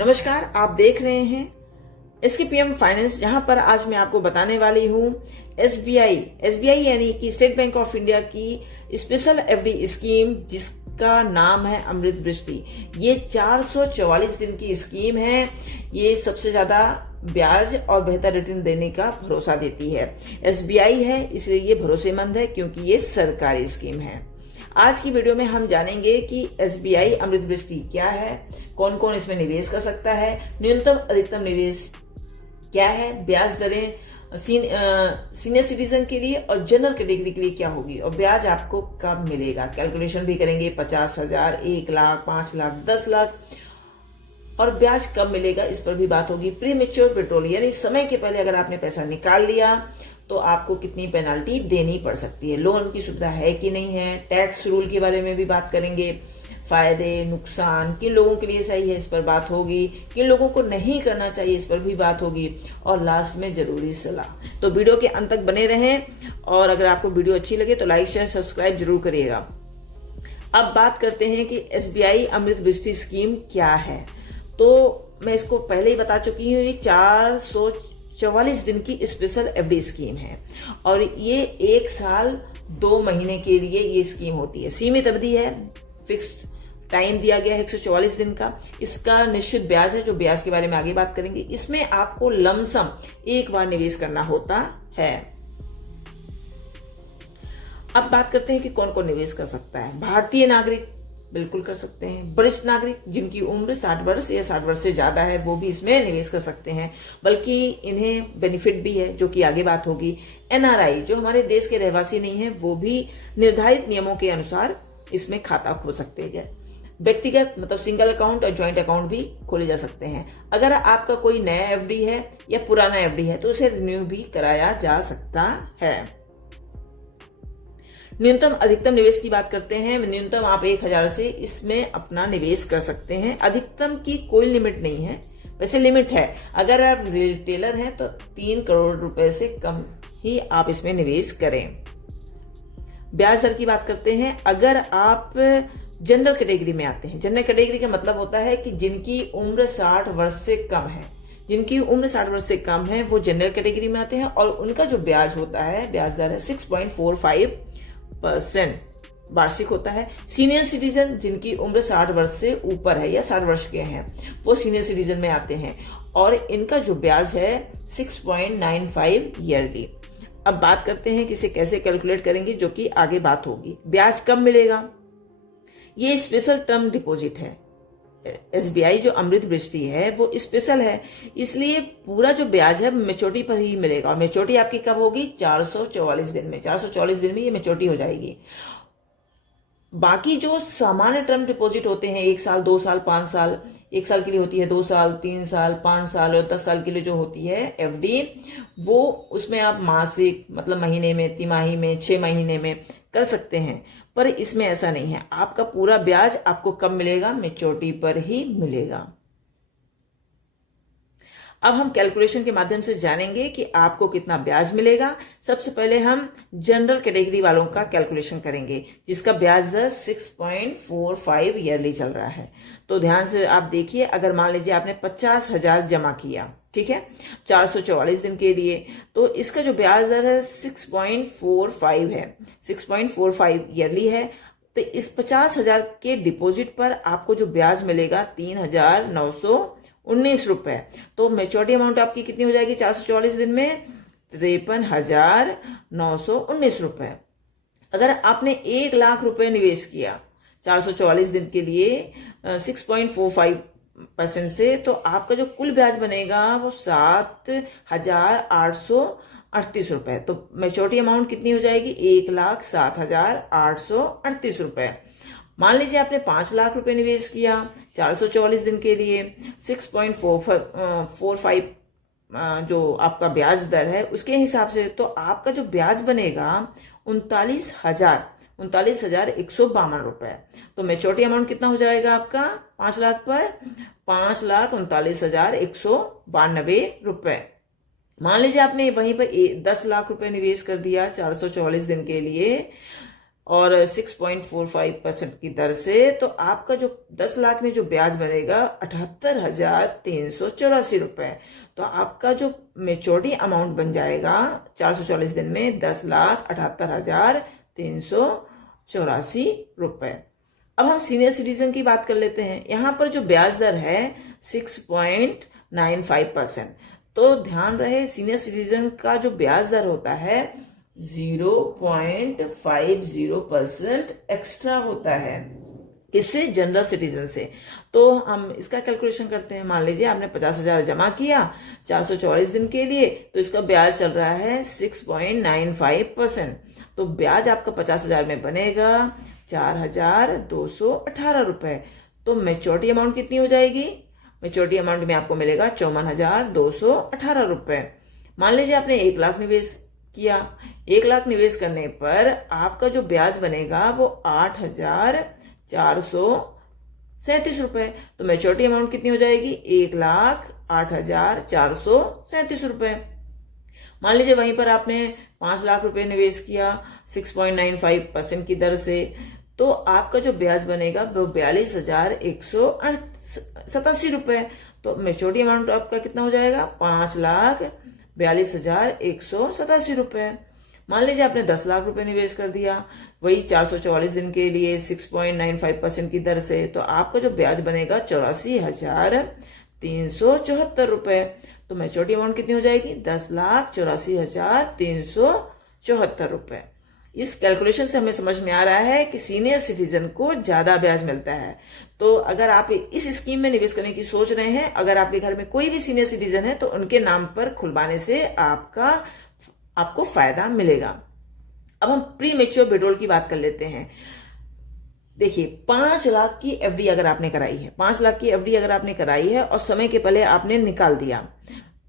नमस्कार, आप देख रहे हैं SKPM फाइनेंस, जहां पर आज मैं आपको बताने वाली हूं SBI यानी कि स्टेट बैंक ऑफ इंडिया की स्पेशल FD स्कीम, जिसका नाम है अमृत वृष्टि। ये 444 दिन की स्कीम है। ये सबसे ज्यादा ब्याज और बेहतर रिटर्न देने का भरोसा देती है। SBI है इसलिए ये भरोसेमंद है, क्योंकि ये सरकारी स्कीम है। आज की वीडियो में हम जानेंगे कि SBI अमृत वृष्टि क्या है, कौन कौन इसमें निवेश कर सकता है, न्यूनतम अधिकतम निवेश क्या है, ब्याज दरें सीनियर सिटीजन के लिए और जनरल कैटेगरी के लिए क्या होगी, और ब्याज आपको कब मिलेगा। कैलकुलेशन भी करेंगे। 50,000, 1 लाख, 5 लाख, 10 लाख और ब्याज कब मिलेगा, इस पर भी बात होगी। प्री मेच्योर विड्रॉल यानी समय के पहले अगर आपने पैसा निकाल लिया तो आपको कितनी पेनाल्टी देनी पड़ सकती है, लोन की सुविधा है कि नहीं है, टैक्स रूल के बारे में भी बात करेंगे। फायदे नुकसान, किन लोगों के लिए सही है इस पर बात होगी, किन लोगों को नहीं करना चाहिए इस पर भी बात होगी, और लास्ट में जरूरी सलाह। तो वीडियो के अंत तक बने रहें, और अगर आपको वीडियो अच्छी लगे तो लाइक शेयर सब्सक्राइब जरूर करिएगा। अब बात करते हैं कि SBI अमृत वृष्टि स्कीम क्या है। तो मैं इसको पहले ही बता चुकी हूँ, ये 444 दिन की स्पेशल FD स्कीम है, और ये 1 साल 2 महीने के लिए ये स्कीम होती है। सीमित अवधि है, फिक्स टाइम दिया गया है 144 दिन का। इसका निश्चित ब्याज है, जो ब्याज के बारे में आगे बात करेंगे। इसमें आपको लमसम एक बार निवेश करना होता है। अब बात करते हैं कि कौन कौन निवेश कर सकता है। भारतीय नागरिक बिल्कुल कर सकते हैं। वरिष्ठ नागरिक जिनकी उम्र 60 वर्ष या 60 वर्ष से ज्यादा है, वो भी इसमें निवेश कर सकते हैं, बल्कि इन्हें बेनिफिट भी है, जो कि आगे बात होगी। NRI जो हमारे देश के रहवासी नहीं है, वो भी निर्धारित नियमों के अनुसार इसमें खाता खोल सकते हैं। व्यक्तिगत मतलब सिंगल अकाउंट और ज्वाइंट अकाउंट भी खोले जा सकते हैं। अगर आपका कोई नया FD है या पुराना FD है तो उसे रिन्यू भी कराया जा सकता है। न्यूनतम अधिकतम निवेश की बात करते हैं। न्यूनतम आप 1,000 से इसमें अपना निवेश कर सकते हैं। अधिकतम की कोई लिमिट नहीं है, वैसे लिमिट है। अगर आप रिटेलर हैं तो 3 करोड़ रुपए से कम ही आप इसमें निवेश करें। ब्याज दर की बात करते हैं। अगर आप जनरल कैटेगरी में आते हैं, जनरल कैटेगरी का मतलब होता है कि जिनकी उम्र 60 वर्ष से कम है, जिनकी उम्र 60 वर्ष से कम है वो जनरल कैटेगरी में आते हैं, और उनका जो ब्याज होता है, ब्याज दर है 6.45% वार्षिक होता है। सीनियर सिटीजन जिनकी उम्र 60 वर्ष से ऊपर है या 60 वर्ष के हैं, वो सीनियर सिटीजन में आते हैं, और इनका जो ब्याज है 6.95 ईयरली। अब बात करते हैं कि इसे कैसे कैलकुलेट करेंगे, जो कि आगे बात होगी। ब्याज कब मिलेगा, ये स्पेशल टर्म डिपॉजिट है। SBI जो अमृत वृष्टि है वो स्पेशल है, इसलिए पूरा जो ब्याज है मैच्योरिटी पर ही मिलेगा। और मैच्योरिटी आपकी कब होगी, 444 दिन में। 444 दिन में ये मैच्योरिटी हो जाएगी। बाकी जो सामान्य टर्म डिपॉजिट होते हैं, 1 साल, 2 साल, 5 साल, 1 साल के लिए होती है, 2 साल, 3 साल, 5 साल और 10 साल के लिए जो होती है FD, वो उसमें आप मासिक मतलब महीने में, तिमाही में, 6 महीने में कर सकते हैं। पर इसमें ऐसा नहीं है। आपका पूरा ब्याज आपको कब मिलेगा, मैच्योरिटी पर ही मिलेगा। अब हम कैलकुलेशन के माध्यम से जानेंगे कि आपको कितना ब्याज मिलेगा। सबसे पहले हम जनरल कैटेगरी वालों का कैलकुलेशन करेंगे, जिसका ब्याज दर 6.45 ईयरली चल रहा है। तो ध्यान से आप देखिए, अगर मान लीजिए आपने 50,000 जमा किया, ठीक है, 444 दिन के लिए, तो इसका जो ब्याज दर है 6.45 है, 6.45 ईयरली है। तो इस 50,000 के डिपॉजिट पर आपको जो ब्याज मिलेगा 3,919 रुपए। तो मैच्योरिटी अमाउंट आपकी कितनी हो जाएगी 444 दिन में, 53,919 रुपए। अगर आपने 1 लाख रुपए निवेश किया 444 दिन के लिए 6.45% से, तो आपका जो कुल ब्याज बनेगा वो 7,838 रुपए। तो मैच्योरिटी अमाउंट कितनी हो जाएगी, 1,07,838 रुपए। मान लीजिए आपने 5 लाख रुपए निवेश किया 444 दिन के लिए, 6.45 जो आपका ब्याज दर है उसके हिसाब से, तो आपका जो ब्याज बनेगा 39,152 रुपए। तो मैच्योरिटी अमाउंट कितना हो जाएगा आपका 5 लाख पर, 5,39,192 रुपए। मान लीजिए आपने वहीं पर 10 लाख रुपए निवेश कर दिया 444 दिन के लिए, और 6.45% की दर से, तो आपका जो 10 लाख में जो ब्याज बनेगा 78,384 रुपए। तो आपका जो मेच्योरिटी अमाउंट बन जाएगा 440 दिन में 10,78,384 रुपए। अब हम सीनियर सिटीजन की बात कर लेते हैं। यहाँ पर जो ब्याज दर है 6.95%। तो ध्यान रहे, सीनियर सिटीजन का जो ब्याज दर होता है 0.50% एक्स्ट्रा होता है। किससे? जनरल सिटीजन से। तो हम इसका कैलकुलेशन करते हैं। मान लीजिए आपने 50,000 जमा किया 444 दिन के लिए, तो इसका ब्याज चल रहा है 6.95%। तो ब्याज आपका 50,000 में बनेगा 4,218 रुपए। तो मेच्योरिटी अमाउंट कितनी हो जाएगी? मेच्योरिटी अमाउंट में आपको मिलेगा 54,218 रुपए। मान लीजिए आपने 1 लाख निवेश किया। 1 लाख निवेश करने पर आपका जो ब्याज बनेगा वो 8,437 रुपए। तो मेच्योरिटी अमाउंट कितनी हो जाएगी? 1,08,437 रुपए। मान लीजिए वहीं पर आपने 5 लाख रुपए निवेश किया 6.95% की दर से, तो आपका जो ब्याज बनेगा वो 42,187 रुपए। तो मेच्योरिटी अमाउंट आपका कितना हो जाएगा? 5,42,187 रुपए। मान लीजिए आपने 10 लाख रुपए निवेश कर दिया, वही 444 दिन के लिए 6.95% की दर से, तो आपका जो ब्याज बनेगा 84,374 रुपए। तो मेच्योरिटी अमाउंट कितनी हो जाएगी? 10,84,374 रुपए। इस कैलकुलेशन से हमें समझ में आ रहा है कि सीनियर सिटीजन को ज्यादा ब्याज मिलता है। तो अगर आप इस स्कीम में निवेश करने की सोच रहे हैं, अगर आपके घर में कोई भी सीनियर सिटीजन है, तो उनके नाम पर खुलवाने से आपको फायदा मिलेगा। अब हम प्री मेच्योर विड्रॉल की बात कर लेते हैं। देखिए, 5 लाख की एफडी अगर आपने कराई है, 5 लाख की एफडी अगर आपने कराई है और समय के पहले आपने निकाल दिया,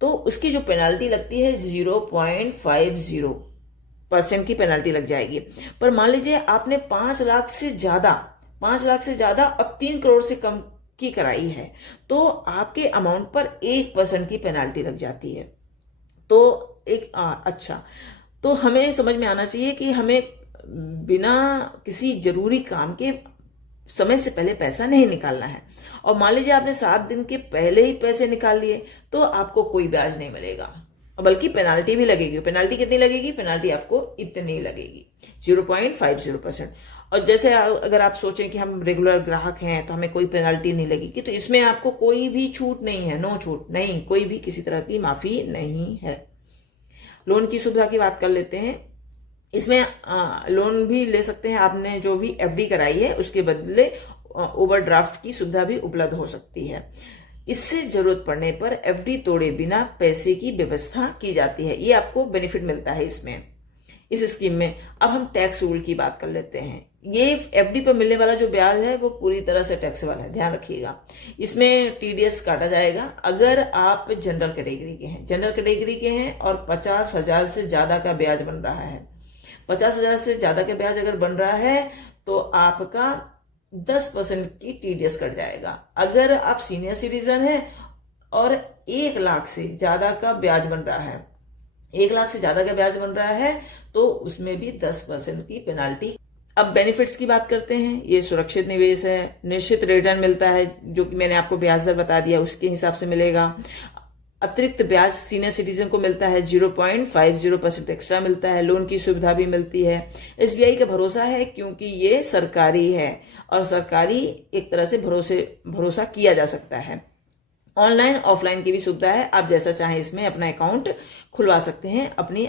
तो उसकी जो पेनाल्टी लगती है 0.50% की पेनाल्टी लग जाएगी। पर मान लीजिए आपने 5 लाख से ज्यादा और 3 करोड़ से कम की कराई है, तो आपके अमाउंट पर 1% की पेनाल्टी लग जाती है। तो अच्छा, तो हमें समझ में आना चाहिए कि हमें बिना किसी जरूरी काम के समय से पहले पैसा नहीं निकालना है। और मान लीजिए आपने 7 दिन के पहले ही पैसे निकाल लिए, तो आपको कोई ब्याज नहीं मिलेगा, बल्कि पेनाल्टी भी लगेगी। पेनाल्टी कितनी लगेगी? पेनाल्टी आपको इतनी लगेगी, 0.50%। और जैसे अगर आप सोचें कि हम रेगुलर ग्राहक हैं तो हमें कोई पेनाल्टी नहीं लगेगी, तो इसमें आपको कोई भी छूट नहीं है, नो छूट नहीं, कोई भी किसी तरह की माफी नहीं है। लोन की सुविधा की बात कर लेते हैं। इसमें लोन भी ले सकते हैं, आपने जो भी एफडी कराई है उसके बदले ओवरड्राफ्ट की सुविधा भी उपलब्ध हो सकती है। इससे जरूरत पड़ने पर एफडी तोड़े बिना पैसे की व्यवस्था की जाती है। ये आपको बेनिफिट मिलता है इस स्कीम में। अब हम टैक्स रूल की बात कर लेते हैं। ये एफडी पर मिलने वाला जो ब्याज है वो पूरी तरह से टैक्सेबल है, ध्यान रखिएगा। इसमें टीडीएस काटा जाएगा अगर आप जनरल कैटेगरी के हैं और 50,000 से ज्यादा का ब्याज बन रहा है। 50,000 से ज्यादा का ब्याज अगर बन रहा है तो आपका 10% की टीडीएस कट जाएगा। अगर आप सीनियर सिटीजन हैं और 1 लाख से ज्यादा का ब्याज बन रहा है, 1 लाख से ज्यादा का ब्याज बन रहा है, तो उसमें भी 10% की पेनाल्टी। अब बेनिफिट्स की बात करते हैं। ये सुरक्षित निवेश है, निश्चित रिटर्न मिलता है, जो कि मैंने आपको ब्याज दर बता दिया उसके हिसाब से मिलेगा। अतिरिक्त ब्याज सीनियर सिटीजन को मिलता है, 0.50% एक्स्ट्रा मिलता है। लोन की सुविधा भी मिलती है। एसबीआई का भरोसा है क्योंकि ये सरकारी है और सरकारी एक तरह से भरोसा किया जा सकता है। ऑनलाइन ऑफलाइन की भी सुविधा है, आप जैसा चाहें इसमें अपना अकाउंट खुलवा सकते हैं अपनी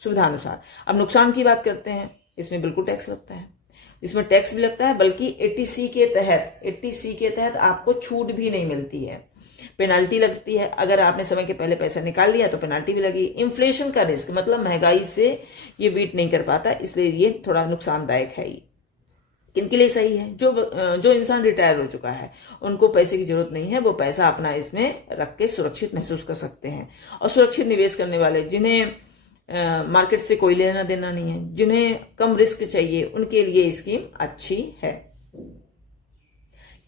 सुविधा अनुसार। अब नुकसान की बात करते हैं। इसमें बिल्कुल टैक्स लगता है, इसमें टैक्स भी लगता है, बल्कि 80C के तहत आपको छूट भी नहीं मिलती है, पेनाल्टी लगती है। अगर आपने समय के पहले पैसा निकाल लिया तो पेनाल्टी भी लगी। इन्फ्लेशन का रिस्क, मतलब महंगाई से ये बीट नहीं कर पाता, इसलिए ये थोड़ा नुकसानदायक है। किनके लिए सही है? जो इंसान रिटायर हो चुका है, उनको पैसे की जरूरत नहीं है, वो पैसा अपना इसमें रख के सुरक्षित महसूस कर सकते हैं। और सुरक्षित निवेश करने वाले, जिन्हें मार्केट से कोई लेना देना नहीं है, जिन्हें कम रिस्क चाहिए, उनके लिए स्कीम अच्छी है।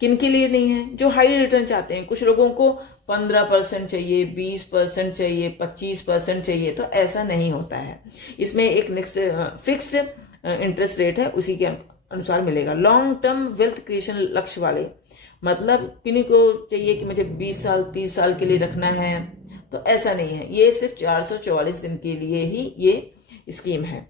किनके लिए नहीं है? जो हाई रिटर्न चाहते हैं। कुछ लोगों को 15% चाहिए, 20% चाहिए, 25% चाहिए, तो ऐसा नहीं होता है। इसमें एक फिक्स्ड इंटरेस्ट रेट है उसी के अनुसार मिलेगा। लॉन्ग टर्म वेल्थ क्रिएशन लक्ष्य वाले, मतलब किन्हीं को चाहिए कि मुझे 20 साल 30 साल के लिए रखना है, तो ऐसा नहीं है, ये सिर्फ 444 दिन के लिए ही ये स्कीम है।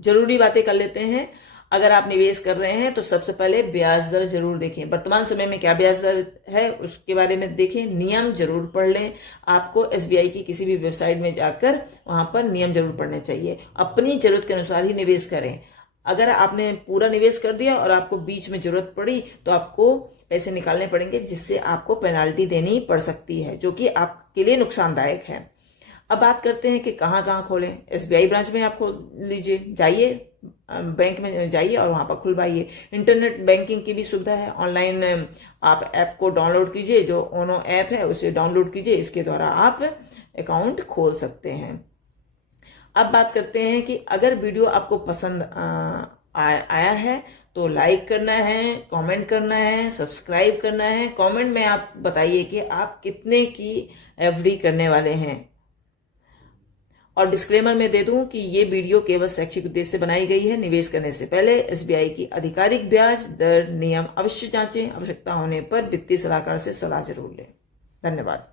जरूरी बातें कर लेते हैं। अगर आप निवेश कर रहे हैं तो सबसे पहले ब्याज दर जरूर देखें, वर्तमान समय में क्या ब्याज दर है उसके बारे में देखें, नियम जरूर पढ़ लें। आपको एसबीआई की किसी भी वेबसाइट में जाकर वहां पर नियम जरूर पढ़ने चाहिए। अपनी जरूरत के अनुसार ही निवेश करें। अगर आपने पूरा निवेश कर दिया और आपको बीच में जरूरत पड़ी तो आपको पैसे निकालने पड़ेंगे, जिससे आपको पेनाल्टी देनी पड़ सकती है, जो कि आपके लिए नुकसानदायक है। अब बात करते हैं कि कहाँ कहाँ खोलें। एसबीआई ब्रांच में आप खोल लीजिए, जाइए बैंक में जाइए और वहां पर खुलवाइए। इंटरनेट बैंकिंग की भी सुविधा है, ऑनलाइन आप ऐप को डाउनलोड कीजिए, जो ओनो ऐप है उसे डाउनलोड कीजिए, इसके द्वारा आप अकाउंट खोल सकते हैं। अब बात करते हैं कि अगर वीडियो आपको पसंद आया है तो लाइक करना है, कमेंट करना है, सब्सक्राइब करना है। कमेंट में आप बताइए कि आप कितने की एफडी करने वाले हैं। और डिस्क्लेमर में दे दूं कि ये वीडियो केवल शैक्षिक उद्देश्य से बनाई गई है। निवेश करने से पहले एसबीआई की आधिकारिक ब्याज दर नियम अवश्य जांचें। आवश्यकता होने पर वित्तीय सलाहकार से सलाह जरूर लें। धन्यवाद।